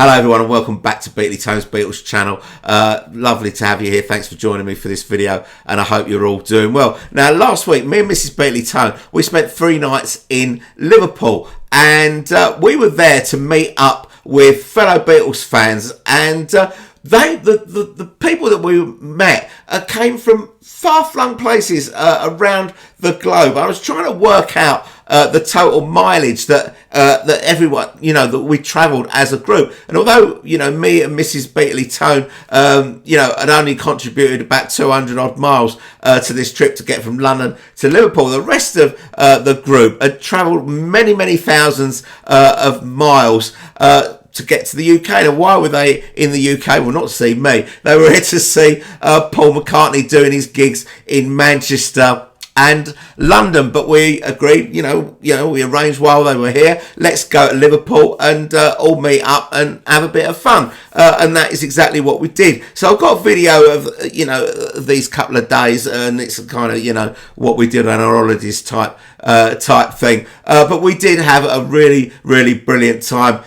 Hello everyone and welcome back to Beatly Tone's Beatles channel. Lovely to have you here. Thanks for joining me for this video and I hope you're all doing well. Now last week me and Mrs Beatly Tone, we spent 3 nights in Liverpool and we were there to meet up with fellow Beatles fans, and the people that we met came from far-flung places around the globe. I was trying to work out the total mileage that everyone, that we travelled as a group. And although, me and Mrs Beatly Tone, had only contributed about 200 odd miles to this trip to get from London to Liverpool, the rest of the group had travelled many, many thousands of miles to get to the UK. And why were they in the UK? Well, not to see me. They were here to see Paul McCartney doing his gigs in Manchester and London. But we agreed, we arranged while they were here, let's go to Liverpool and all meet up and have a bit of fun. And that is exactly what we did. So I've got a video of, these couple of days, and it's kind of, what we did on our holidays type thing. But we did have a really, really brilliant time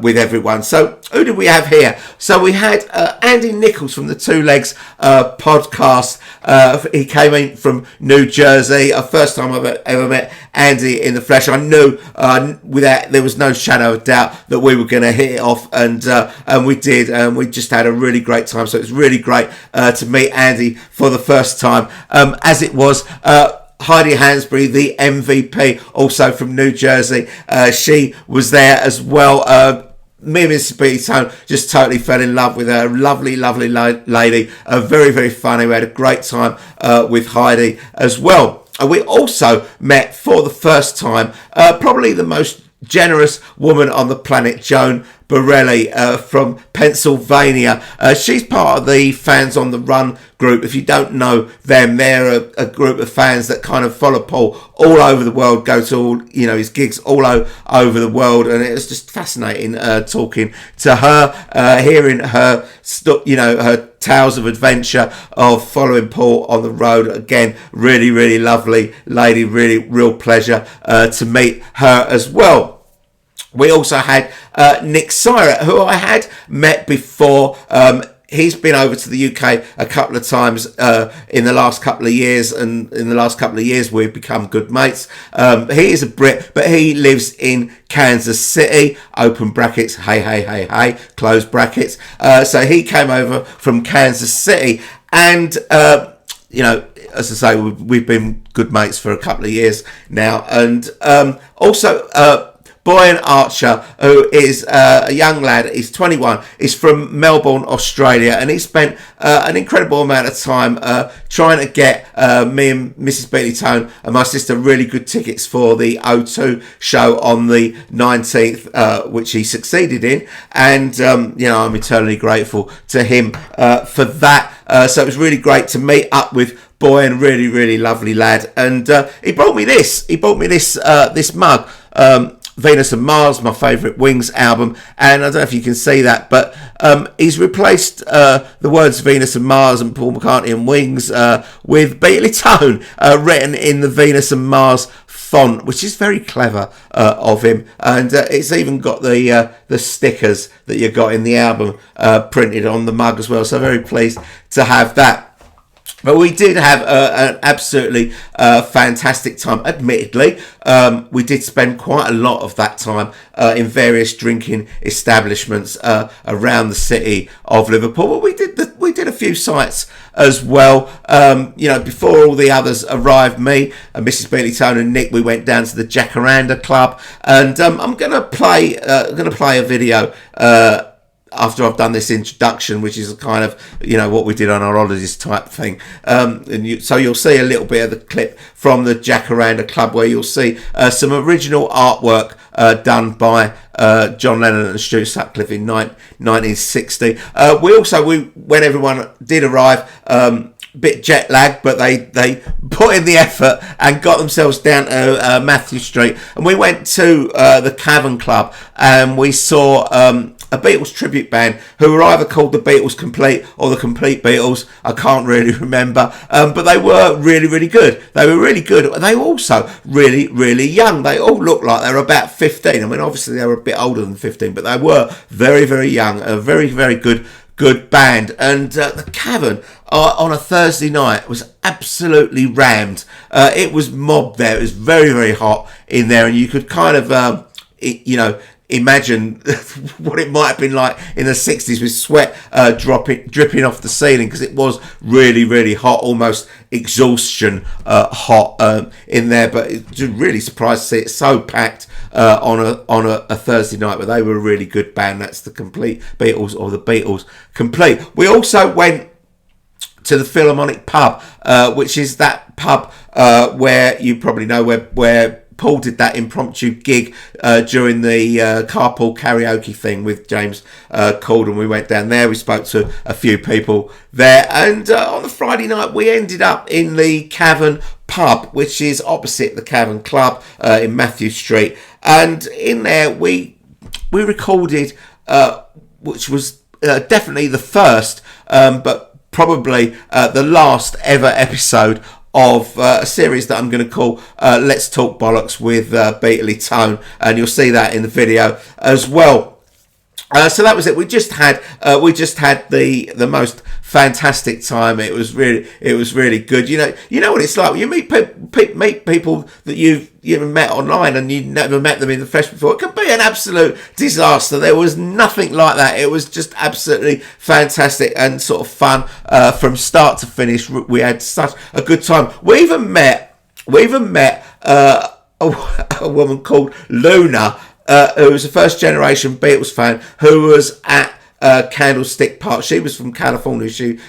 with everyone. So who did we have here? So we had Andy Nichols from the Two Legs podcast. He came in from New Jersey. First time I've ever met Andy in the flesh. I knew there was no shadow of doubt that we were going to hit it off, and we did, and we just had a really great time. So it was really great to meet Andy for the first time, as it was Heidi Hansberry, the MVP, also from New Jersey. She was there as well. Me and Mrs Beatly Tone just totally fell in love with her. Lovely, lovely lady. Very, very funny. We had a great time with Heidi as well. And we also met for the first time probably the most generous woman on the planet, Joan Borelli from Pennsylvania. She's part of the Fans on the Run group. If you don't know them, they're a group of fans that kind of follow Paul all over the world, go to all his gigs all over the world, and it was just fascinating talking to her, hearing her her tales of adventure of following Paul on the road. Again, really, really lovely lady, really real pleasure to meet her as well. We also had Nick Syrett, who I had met before. He's been over to the UK a couple of times in the last couple of years, and in the last couple of years we've become good mates. He is a Brit, but he lives in Kansas City, open brackets, hey, close brackets. So he came over from Kansas City, and as I say, we've been good mates for a couple of years now. And also Boyan Archer, who is a young lad, he's 21, he's from Melbourne, Australia, and he spent an incredible amount of time trying to get me and Mrs Beatly Tone and my sister really good tickets for the O2 show on the 19th, which he succeeded in, and I'm eternally grateful to him for that. So it was really great to meet up with Boyan, really, really lovely lad, and he brought me this this mug. Venus and Mars, my favourite Wings album, and I don't know if you can see that, but he's replaced the words Venus and Mars and Paul McCartney and Wings with Beatly Tone written in the Venus and Mars font, which is very clever of him, and it's even got the stickers that you got in the album printed on the mug as well, so very pleased to have that. But we did have an absolutely fantastic time. Admittedly, we did spend quite a lot of that time in various drinking establishments around the city of Liverpool. But we did a few sites as well. Before all the others arrived, me and Mrs Beatly Tone and Nick, we went down to the Jacaranda club, and I'm going to play a video after I've done this introduction, which is kind of, what we did on our holidays type thing. So you'll see a little bit of the clip from the Jacaranda Club, where you'll see some original artwork done by John Lennon and Stuart Sutcliffe in 1960. When everyone did arrive, bit jet lagged, but they put in the effort and got themselves down to Matthew Street, and we went to the Cavern Club, and we saw a Beatles tribute band who were either called the Beatles Complete or the Complete Beatles. I can't really remember, but they were really, really good. They were really good. They were also really, really young. They all looked like they were about 15. I mean, obviously they were a bit older than 15, but they were very, very young. A very, very good band. And the Cavern on a Thursday night was absolutely rammed. It was mobbed there. It was very, very hot in there, and you could kind of, imagine what it might have been like in the 60s with sweat dripping off the ceiling, because it was really, really hot, almost exhaustion hot in there. But it's really surprised to see it so packed on a Thursday night. But they were a really good band. That's the Complete Beatles, or the Beatles Complete. We also went to the Philharmonic pub, which is that pub where you probably know where Paul did that impromptu gig during the carpool karaoke thing with James Corden. We went down there, we spoke to a few people there, and on the Friday night we ended up in the Cavern pub, which is opposite the Cavern Club in Matthew Street. And in there we recorded, which was definitely the first, but probably the last ever episode of a series that I'm going to call Let's Talk Bollocks with Beatly Tone, and you'll see that in the video as well. So that was it. We just had the most fantastic time. It was really good. You know what it's like when you meet people that you've met online and you've never met them in the flesh before. It can be an absolute disaster. There was nothing like that. It was just absolutely fantastic and sort of fun from start to finish. We had such a good time. We even met a woman called Luna, who was a first generation Beatles fan, who was at Candlestick Park. She was from California.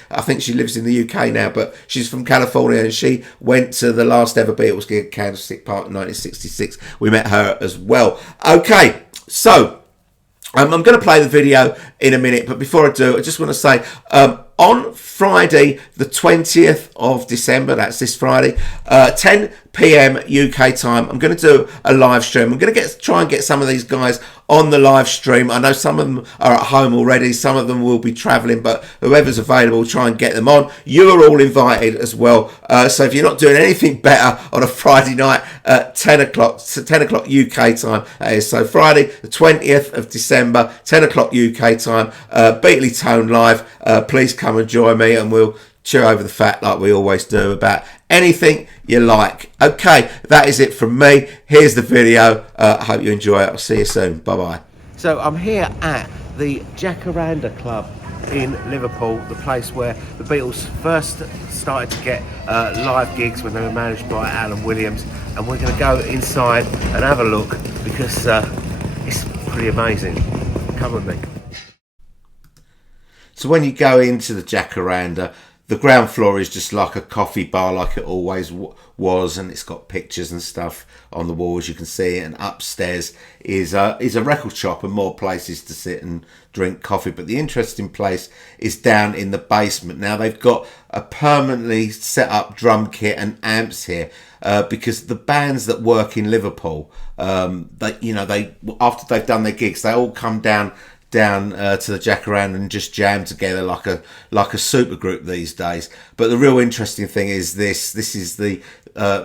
I think she lives in the UK now, but she's from California, and she went to the last ever Beatles gig at Candlestick Park in 1966. We met her as well. Okay, so I'm going to play the video in a minute, but before I do, I just want to say, on Friday the 20th of December, that's this Friday, 10 p.m. UK time, I'm going to do a live stream. I'm going to try and get some of these guys on the live stream. I know some of them are at home already, some of them will be travelling, but whoever's available, try and get them on. You are all invited as well. So if you're not doing anything better on a Friday night at 10 o'clock UK time, that is, so Friday the 20th of December, 10 o'clock UK time, Beatly Tone live. Please come and join me, and we'll chew over the fat like we always do about anything you like. Okay, that is it from me. Here's the video. I hope you enjoy it. I'll see you soon. Bye bye. So I'm here at the Jacaranda Club in Liverpool, the place where the Beatles first started to get live gigs when they were managed by Alan Williams, and we're going to go inside and have a look, because it's pretty amazing. Come with me. So when you go into the Jacaranda, the ground floor is just like a coffee bar, like it always was, and it's got pictures and stuff on the walls, you can see it. And upstairs is a record shop and more places to sit and drink coffee. But the interesting place is down in the basement. Now they've got a permanently set up drum kit and amps here, because the bands that work in Liverpool, they after they've done their gigs, they all come down to the Jacaranda and just jam together like a super group these days. But the real interesting thing is this is the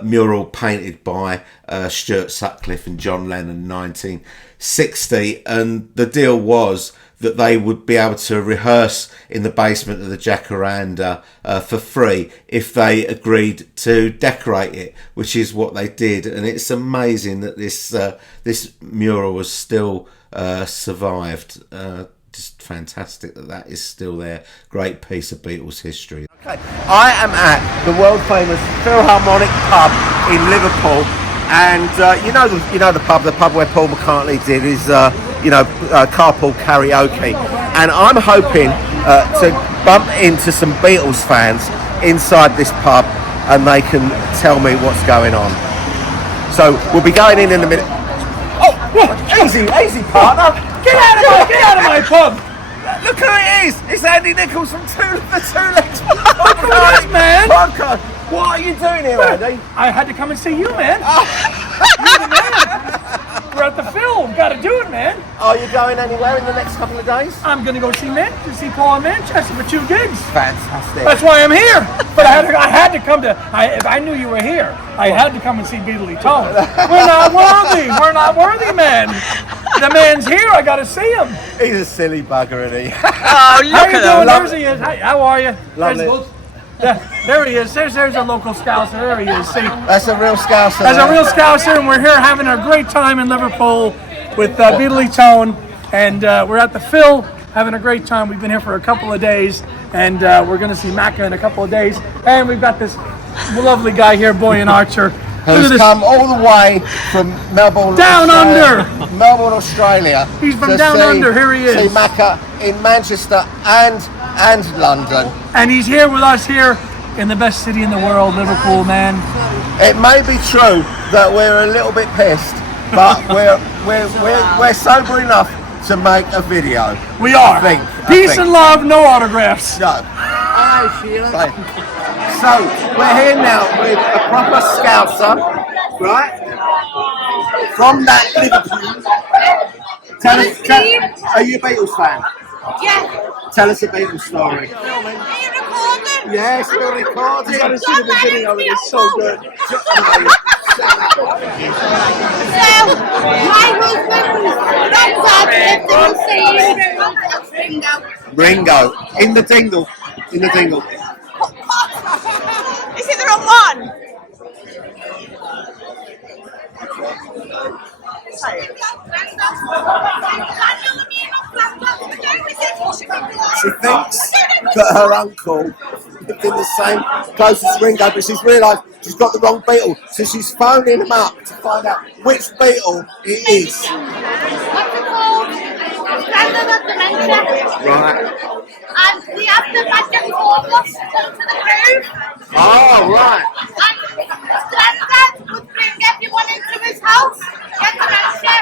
mural painted by Stuart Sutcliffe and John Lennon in 1960, and the deal was that they would be able to rehearse in the basement of the Jacaranda for free if they agreed to decorate it, which is what they did. And it's amazing that this mural was still survived. Just fantastic that is still there. Great piece of Beatles history. Okay, I am at the world famous Philharmonic pub in Liverpool, and you know the pub where Paul McCartney did his carpool karaoke, and I'm hoping to bump into some Beatles fans inside this pub, and they can tell me what's going on. So we'll be going in a minute. Easy, partner. Get out of my pub. Look who it is. It's Andy Nichols from the Two Legs Podcast, man. Podcast. What are you doing here, Andy? I had to come and see you, man. You're the man. we're at the film. Got to do it, man. Are you going anywhere in the next couple of days? I'm going to go see Paul in Manchester for 2 gigs. Fantastic. That's why I'm here. But I had to come to. If I knew you were here, I had to come and see Beatles Tone. We're not worthy. We're not worthy, man. The man's here. I got to see him. He's a silly bugger, isn't he? Oh, look at him. There's he is. Hi, how are you? Lovely. There he is. There's a local Scouser. There he is. See, that's a real Scouser. That's a real Scouser, and we're here having a great time in Liverpool with Beatles Tone, and we're at the Phil having a great time. We've been here for a couple of days, and we're going to see Macca in a couple of days, and we've got this lovely guy here, Boyan Archer, who's come all the way from Melbourne, down under Melbourne, Australia. He's from down under. Here he is. See Macca in Manchester and London. And he's here with us here in the best city in the world, Liverpool, man. It may be true that we're a little bit pissed, but we're sober enough to make a video. We are. Peace and love, no autographs. No. Hi, Sheila. So we're here now with a proper Scouser, right? From that Liverpool. Are you a Beatles fan? Yeah. Tell us a Beatles story. Are you recording? Yes, we're recording. I've seen the video, it's so good. So, my husband lived Ringo. In the dingle. In the dingle. Is it the wrong one? She thinks that her uncle lived in the same close as Ringo, but she's realised she's got the wrong Beatle, so she's phoning him up to find out which Beatle it is. What's it called? Granddad dementia. Right. And we have the magic force come to the groove. Oh, right. And Granddad would bring everyone into his house, get dementia.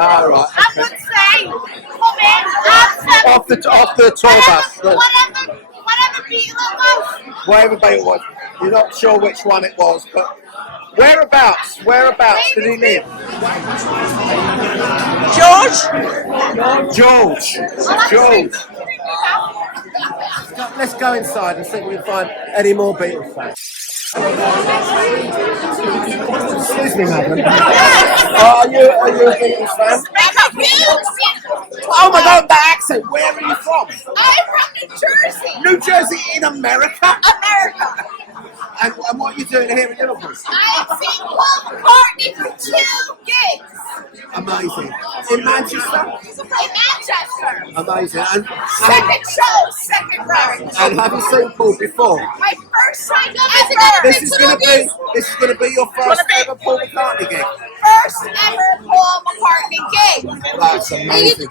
Oh, right. I would say, come in, have some. Off the tour bus. Whatever Beatle it was. Whatever Beatle was. You're not sure which one it was, but whereabouts did he live? George. Let's go inside and see if we can find any more Beatles fans. Excuse me, madam. Are you a Beatles fan? Oh my God, that accent! Where are you from? I'm from New Jersey. New Jersey in America? America. And what are you doing here in Liverpool? I've seen Paul McCartney for 2 gigs. Amazing. In Manchester? In Manchester. Amazing. And Second row. And have you seen Paul before? My first time ever. This is going to be your first ever Paul McCartney gig. First ever Paul McCartney gig. That's amazing.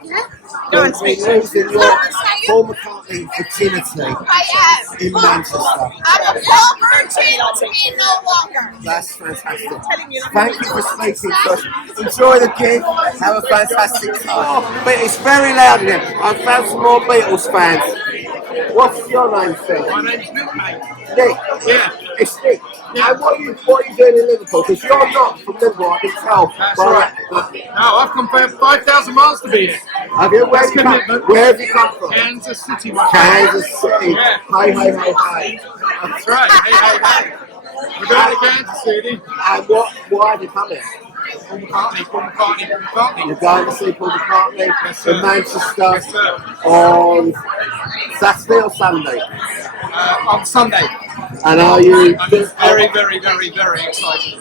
Don't be losing your Paul McCartney virginity I am. in Manchester. I'm a Paul virgin to me no longer. That's fantastic. Thank you for speaking to us. Enjoy the gig. Have a fantastic time. Oh, but it's very loud in here. I've found some more Beatles fans. What's your name, Phil? My name's Nick, mate. Nick? Yeah. It's Nick. Yeah. And what are you doing in Liverpool? Because you're not from Liverpool, I can tell. That's right. No, I've come 5,000 miles to be here. Have you? Where have you come from? Kansas City, my Kansas City. Yeah. Hey, hey, hey, hey. That's right. Hey. We're going to Kansas City. And why have you come here? Paul McCartney. You're going to see Paul McCartney in Manchester Yes, sir. on Saturday or Sunday? On Sunday. And are you? I'm very, very, very, very excited.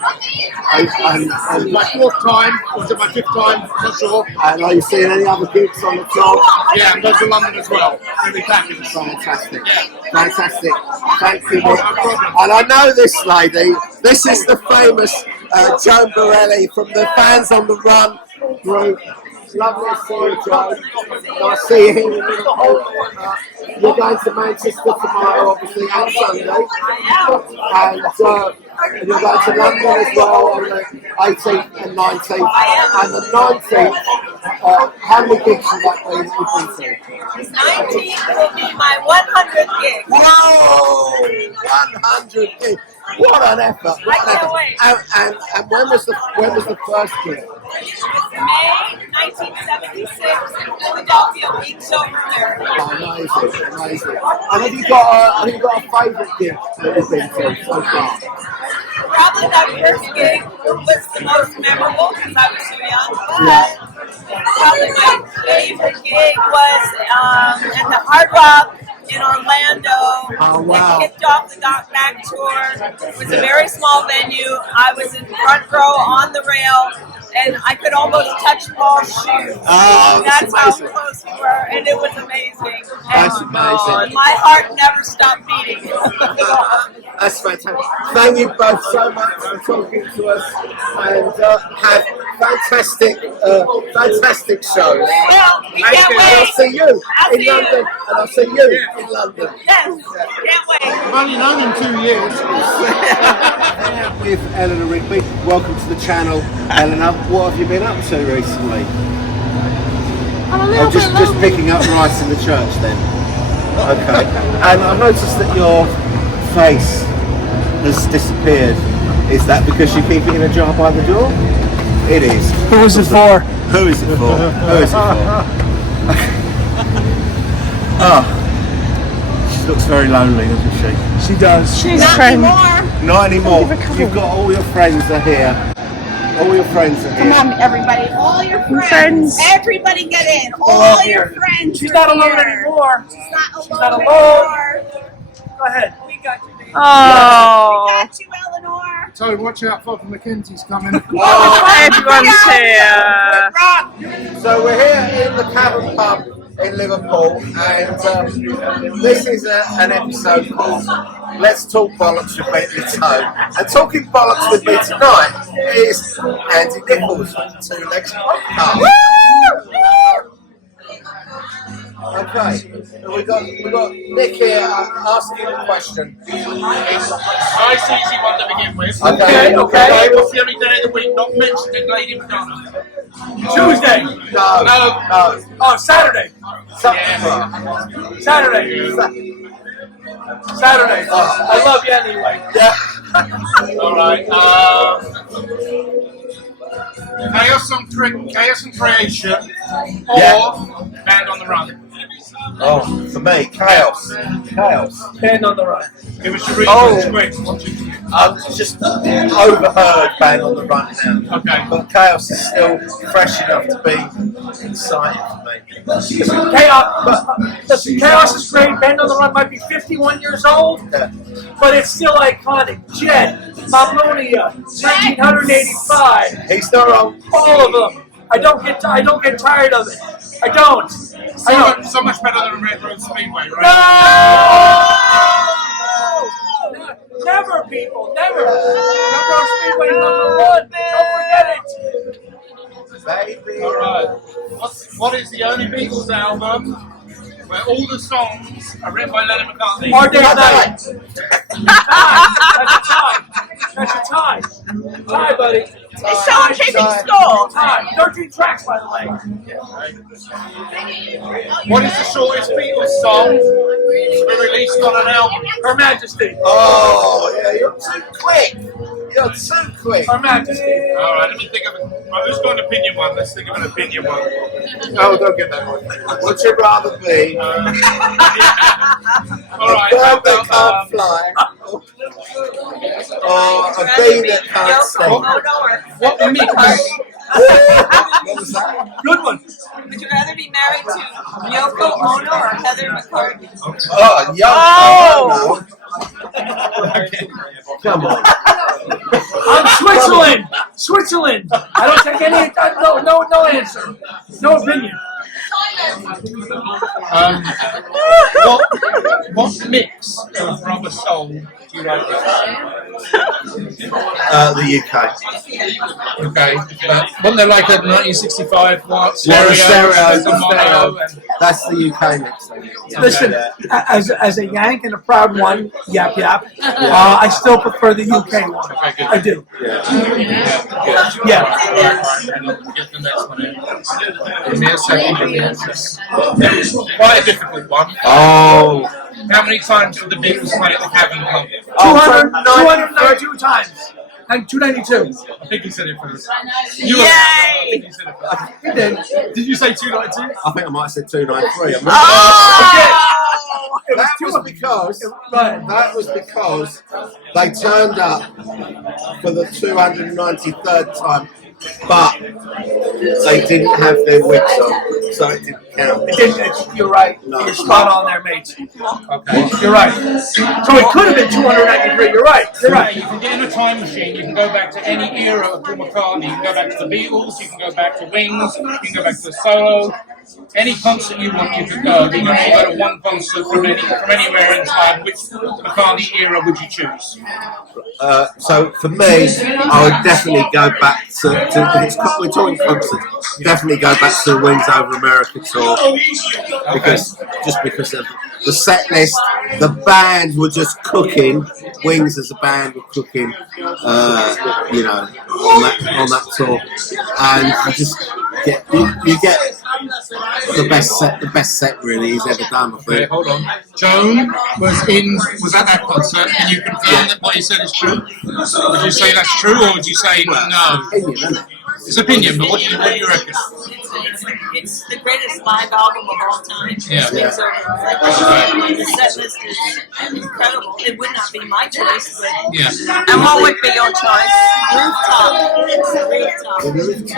And My 4th time, or is it my 5th time? Not sure. and are you seeing any other gigs on the tour? Yeah, I'm going to London as well. Going to be fabulous. Fantastic. Fantastic. Thank you, Nick. And I know this lady. This is the famous Joan Borelli from the Fans on the Run group. Lovely to see you, Joan. Nice to see you here in Liverpool. You're going to Manchester tomorrow, obviously, and Sunday. And you're going to London as well on the 18th and 19th. And the 19th, how many gigs will that be? 19th will be my 100th gig. Whoa! 100 gigs. What an effort! I can't wait. And when was the first gig? May 1976 in Philadelphia, weeks over there. Oh, amazing. And have you got a favourite gig that you've been to so far? Probably that first gig was the most memorable because I was so young. But probably my favorite gig was at the Hard Rock in Orlando. Oh, wow. They kicked off the Got Back tour. It was a very small venue. I was in front row on the rail, and I could almost touch Paul's shoes. Oh, that's how close we were, and it was amazing. That's And amazing. my heart never stopped beating. That's fantastic. Thank you both so much for talking to us, and have fantastic shows. Well, we can't And I'll wait. see you I'll in see you. London, and I'll see you in London. Yes, can't wait. I've only known him 2 years. With Eleanor Rigby. Welcome to the channel, Eleanor. What have you been up to recently? I'm a little just picking up rice in the church then. Okay. And I've noticed that your face has disappeared. Is that because you keep it in a jar by the door? It is. Who is it for? Who is it for? Who is it for? Oh, she looks very lonely, doesn't she? She does. She's Not friend. anymore. Not anymore. Give her a couple. You've got all your friends are here. All your friends are Come here. on, everybody. All your friends. Friends. Everybody get in. All your friends. She's are not alone here. anymore. She's not alone not alone. anymore. Go ahead. We got you, baby. Oh. We got you, Eleanor. So watch out, Father McKenzie's coming. Everyone's here. So we're here in the Cavern Pub in Liverpool, and this is an episode called Let's Talk Bollocks with Beatles Tone. And talking bollocks with me tonight is Andy Nichols from the Two Legs Podcast. Okay, so we got Nick here asking a question. Nice easy one to begin with. Okay. What's the only day of the week not mentioned in Lady Madonna? Tuesday. No. Oh, Saturday. Saturday. I love you anyway. Yeah. Alright, Chaos and Creation, or Band on the Run. Oh, for me, Chaos. Band on the Run. Give us your reasons, quick. I've just overheard Bang on the Run now. Okay. But Chaos is still fresh enough to be exciting for me. Chaos is great. Band on the Run might be 51 years old, Yeah. but it's still iconic. Jet, Mammonia, 1985. He's not wrong. All of them. I don't get tired of it. I don't. So much better than Red Road Speedway, right? No! Never, people, never. Number Speedway #1. Don't forget it. Baby. Alright. What is the only Beatles album where all the songs are written by Lennon McCartney? Hard Day's Night. That's a tie. Tie, buddy. It's someone keeping score. Tie. 13 tracks, by the way. What is the shortest Beatles song to be released on an album? Her Majesty. Oh, yeah, you're too quick. Her Majesty. Alright, let me think of it. Who's got an opinion one? Let's think of an opinion one. No, don't get that one. Would you rather be Alright, a bird that can't fly or a bee that can't sting? what mix? What was that? Good one. Would you rather be married to Yoko Ono or Heather McCartney? Oh, yo. Come on. I'm Switzerland. I don't take any. No answer. No opinion. What mix of Rubber Soul do you like? The UK. Okay, wasn't there like a 1965 Stereo. stereo? That's the UK mix. Listen, as a Yank and a proud one, yap. I still prefer the UK one. I do. Yeah. Get the next one in. Give me a second. Quite a difficult one. Oh. How many times did the Beatles play at the Cavern Club? 292 times. And 292. I think he said it first. You were, I think he said it first. He did. Did you say 292? I think I might have said 293. That was because they turned up for the 293rd time, but they didn't have their wigs on, so it didn't count. You're right. No. You're spot on there, mate. Okay. You're right. So it could have been 293. You're right. You're right. You can get in a time machine. You can go back to any era of Paul McCartney. You can go back to the Beatles. You can go back to Wings. You can go back to the solo. Any concert you want, you could go. But you only go to one concert from anywhere in time. Which McCartney era would you choose? So for me, I would definitely go back to we're talking concerts. Definitely go back to the Wings Over America tour because of the set list. The band were just cooking. Wings as a band were cooking. On that tour, and you just get the best set really he's ever done. I think. Okay, hold on. Joan was at that concert, and you confirm that what he said is true. Would you say that's true, or would you say no? It's opinion, but what do you reckon? It's the greatest live album of all time. Yeah. The set list is incredible. It would not be my choice, but Yeah. And what would be your choice? Rooftop.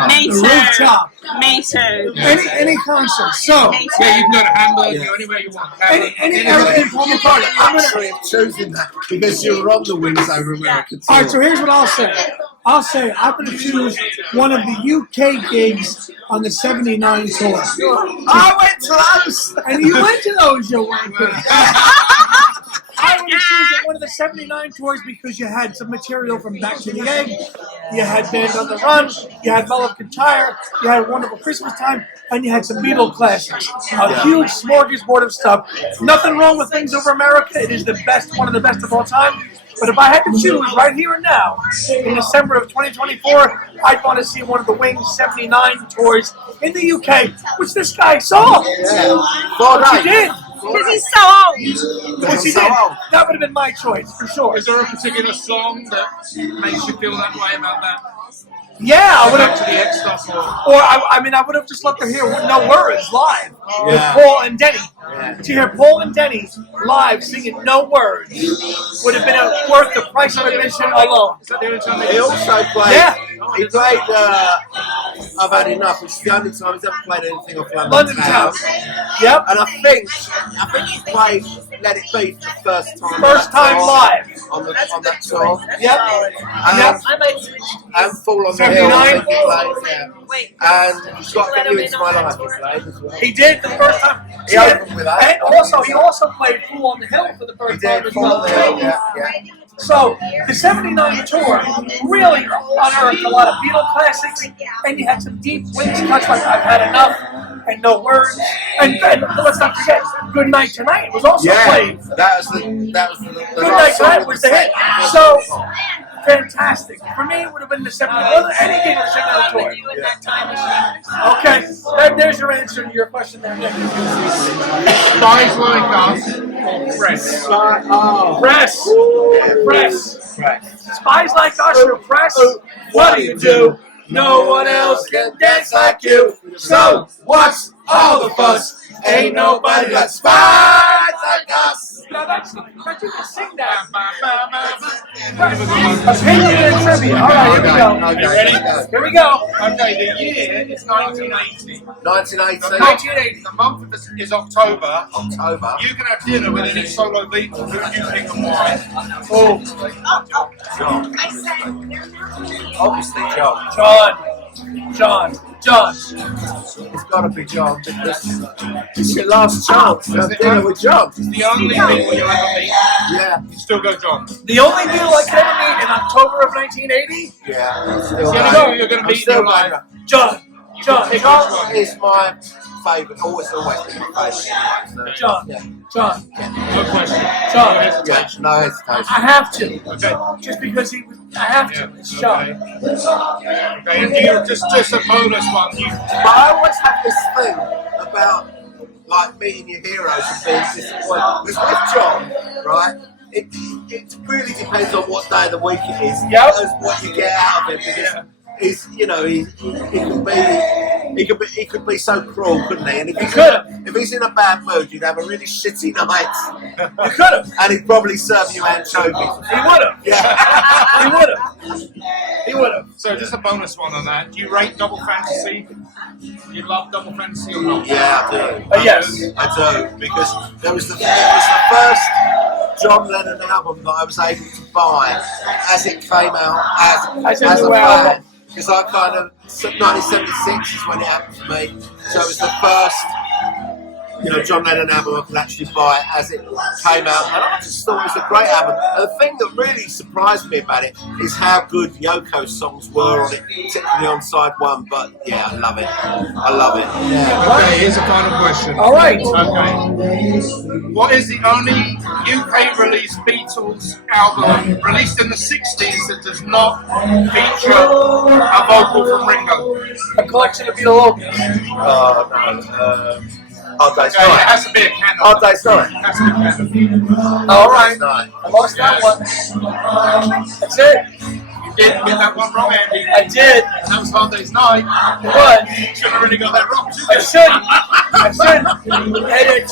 Me too. Rooftop. Me too. Any concert. So Me too. Yeah, you can go to Hamburg, go anywhere you want. any era in Paul McCartney. I'm gonna. Actually, I've chosen that because you were on the Wings Over America tour. All right. So here's what I'll say. I'm going to choose one of the UK gigs on the '79 tour. I went to those. And you went to those, you wanker. I would choose one of the '79 tours because you had some material from Back to the Egg, you had Band on the Run, you had Love Guitar, you had Wonderful Christmas Time, and you had some Beatles classics. A huge smorgasbord of stuff. Nothing wrong with Things Over America. It is the best, one of the best of all time. But if I had to choose right here and now, in December of 2024, I'd want to see one of the Wings '79 tours in the UK, which this guy saw. Which he did. Because he's so old. Which he did. That would have been my choice, for sure. Is there a particular song that makes you feel that way about that? Yeah, I would Back to have. the X stuff, or I would have just loved to hear No Words live with Yeah. Paul and Denny. To hear Paul and Denny live singing No Words would have been worth the price of admission alone. is that the only time He also played. Yeah. He played. I've Had Enough, which is the only time he's ever played anything off London Town. Yep. And I think he played Let It Be for the first time. First time live. on that tour. Yep. And I might switch. and Fall on the 79? Hill. I think he played, yeah. Wait. And You've Got to Get You Into My Life. He played as well. He did the first time. He opened with that. And he also played Fool on the Hill for the He first time did as Fall well. on the Hill. Yeah. So the '79 tour really unearthed a lot of Beatles classics, and you had some deep Wings cuts like I've Had Enough and No Words, and let's not forget Good Night Tonight was also played. That was the Good last Night song Tonight of was the the hit. set. So fantastic. For me, it would have been the '79. Any game of the '79 tour. You in that time machine. Okay, there's your answer to your question there, Nick. Spies Like Us or Press? Press. Spies Like Us or Press? What do you do? No one else can dance like you. So what's all the fuss? Ain't nobody but spies like us. Now that's you can sing that. Opinion and trivia. All right, here we go. Okay. Ready? Here we go. Okay, the year is 1980. 1980. 1980. The month is October. October. You can have dinner with any solo Beatles. Who do you pick and why? Oh, John. Obviously John. John. It's got to be John because it's your last chance to have dinner with John. It's the only Beatle you'll ever meet. Yeah. You still go John. The only Beatle I could ever meet in October of 1980. Yeah. It's the only Beatle you're going to meet in your life. John. John is my favourite. Always been my favourite. John. Yeah. John. No question. John. Yeah. No hesitation. I have to. Okay. Just because he was. I have to. It's John. Okay, and you just a bonus one. But I always have this thing about like meeting your heroes and being disappointed. Because with John, right, it really depends on what day of the week it is, as what you get out of it. Because he's, you know, he could be so cruel, couldn't he? And if he's in a bad mood, you'd have a really shitty night. You could have. And he'd probably serve you anchovies. He would have. Yeah. He would have. He would have. So just a bonus one on that. Do you rate Double Fantasy? You love Double Fantasy or not? Yeah, I do. Yes. I do, because it was the first John Lennon album that I was able to buy as it came out as a fan. Because I kind of 1976 is when it happened to me, so it was the first, you know, John Lennon album I could actually buy as it came out, and I just thought it was a great album. And the thing that really surprised me about it is how good Yoko's songs were on it, particularly on side one. But yeah, I love it. I love it. Yeah. Okay, here's a final question. All right. Okay. What is the only UK released Beatles album released in the 60s that does not feature a vocal from Ringo? A collection of Beatles. Oh no. Hard Day's Okay, it Night. has to be a canon. Hard Day's Night. It has to be a canon. All right. Night. I lost that one. That's it. You did get that one wrong, Andy. I did. That was Hard Day's Night. But You shouldn't have really got that wrong, should I you? should. Edit.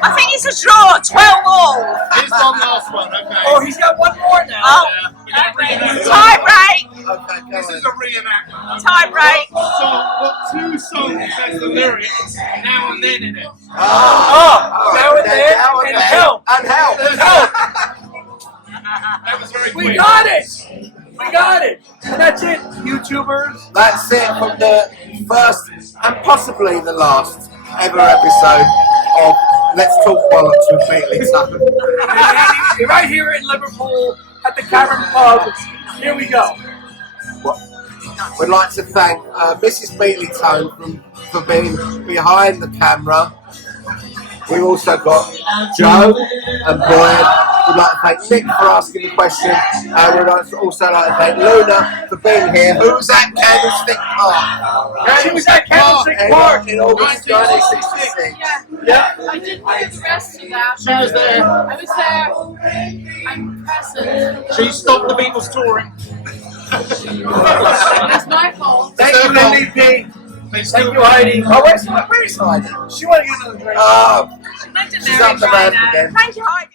I think it's a draw, 12-all. Here's one last one, okay. Oh, he's got one more now. Oh, We're gonna reenact it. tie break, Okay, go This on. is a reenactment. tie break. So, what two songs has the lyrics now and then in it? Oh, now and then, and help. And help. Help. That was very quick. We got it. We got it. And that's it, YouTubers. That's it from the first and possibly the last ever episode of Let's Talk Bollocks with Beatles. And right here in Liverpool at the Cavern Pub. Here we go. We'd like to thank Mrs. Beatlytone for being behind the camera. We've also got Joe and Brian. We'd like to thank Nick for asking the question. And we'd also like to thank Luna for being here. Who was at Candlestick Park? She was at Candlestick Park in August 1966. Yeah. I didn't know the rest of that. She was there. I was there. I'm present. She stopped the Beatles touring. That's my fault. Thank you, MVP. They Thank still you, Heidi. Oh, where's Heidi? She want to get another drink. Oh, she's up the ramp again. Thank you, Heidi.